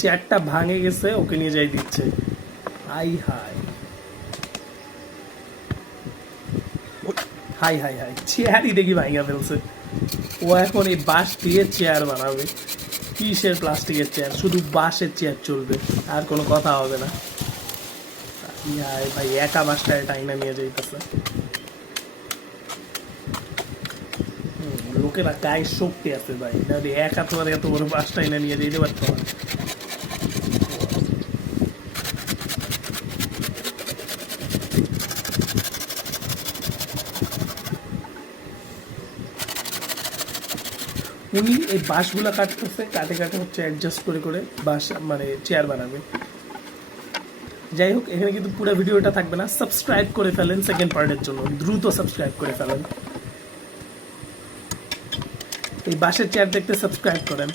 চেয়ারটা ভাঙে গেছে, ওকে নিয়ে যাই দিচ্ছে। হাই হাই হাই হাই হাই, চেয়ারই দেখি ভাঙা ফেলছে। ও এখন এই বাঁশ দিয়ে চেয়ার বানাবে। কিসের প্লাস্টিকের চেয়ার, শুধু বাঁশের চেয়ার চলবে, আর কোনো কথা হবে না। ভাই একা বাঁশটায় টাইনা নিয়ে যাইতেছে। লোকেরা গায়ে শক্তি আছে ভাই, নাহলে একা তোমার এত বড় বাঁশ টাইনা নিয়ে যেতে পারতো না। উনি এই বাঁশগুলা কাটতেছে, কাটে কাটে হচ্ছে অ্যাডজাস্ট করে করে বাঁশ মানে চেয়ার বানাবে। যাই হোক, এখানে কিন্তু পুরো ভিডিওটা থাকবে না, সাবস্ক্রাইব করে ফেলেন সেকেন্ড পার্টের জন্য, দ্রুত সাবস্ক্রাইব করে ফেলেন। এই বাঁশের চেয়ার দেখতে সাবস্ক্রাইব করেন।